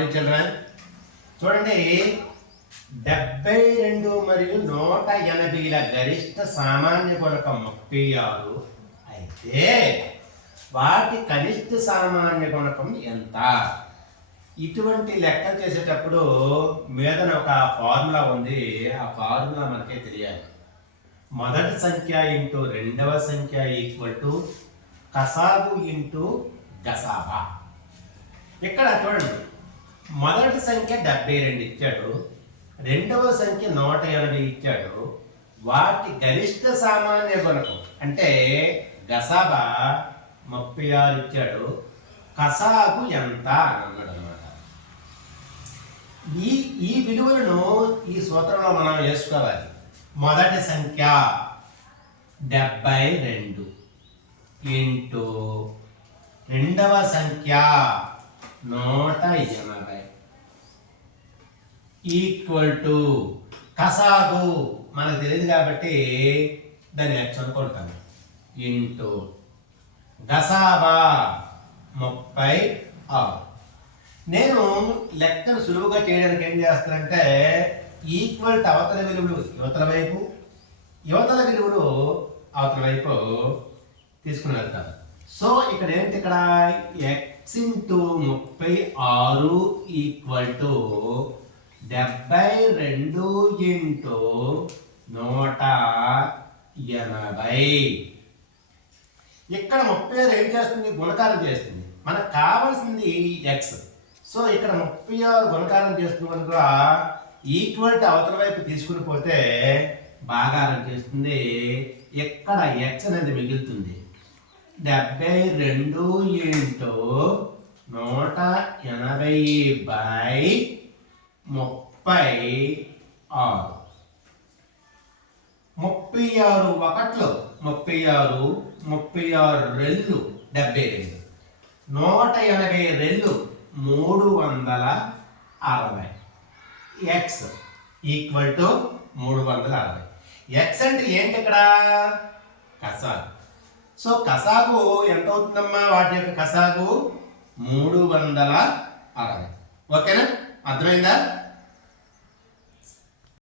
Children చూడండి, 72 మరియు 180ల గరిష్ట సామాన్య గుణకం 36 అయితే వాటి కనిష్ట సామాన్య గుణకం ఎంత? ఇటువంటి లెక్కలు చేసేటప్పుడు మీదన ఒక ఫార్ములా ఉంది. ఆ ఫార్ములా మనకే తెలియాలి. మొదటి సంఖ్య ఇంటూ రెండవ సంఖ్య ఈక్వల్ టు కసాగు ఇంటూ గసాబా. ఇక్కడ చూడండి, మొదటి సంఖ్య 72 ఇచ్చాడు, రెండవ సంఖ్య 180 ఇచ్చాడు. వాటి గరిష్ట సామాన్య గుణకం అంటే గసాబా 36 ఇచ్చాడు. కసాగు ఎంత అని అన్నాడు అనమాట. ఈ విలువలను ఈ సూత్రంలో మనం వేసుకోవాలి. మొదటి సంఖ్య 72 ఇంటూ రెండవ సంఖ్య 180 ఈక్వల్ టు కసాగు మనకు తెలియదు కాబట్టి దాన్ని ఎక్స్ అనుకుంటాను ఇంటూ గసాబా 36. నేను లెక్కను సులువుగా చేయడానికి ఏం చేస్తానంటే ఈక్వల్ టు అవతల విలువలు యువతల వైపు, యువతల విలువలు అవతల వైపు తీసుకుని వెళ్తాను. సో ఇక్కడ ఏంటి, ఇక్కడ X into 36 equal to 72 into 180. ఇక్కడ 36 ఏం చేస్తుంది, గుణకారం చేస్తుంది. మనకు కావాల్సింది ఎక్స్. సో ఇక్కడ 36 గుణకారం చేస్తుంది కనుక ఈక్వల్ టు అవతల వైపు తీసుకుని పోతే భాగారం చేస్తుంది. ఇక్కడ ఎక్స్ అనేది మిగులుతుంది. 72 into 180 by 36. 36 ఒకట్లు 36, 36 రెళ్ళు 72, 180 రెళ్ళు 360. X equal to 360. X అంటే ఏంటి ఇక్కడ? కసాగు. సో కసాగు ఎంత అవుతుందమ్మా? వాటి యొక్క కసాగు 360. ఓకేనా? అర్థమైందా?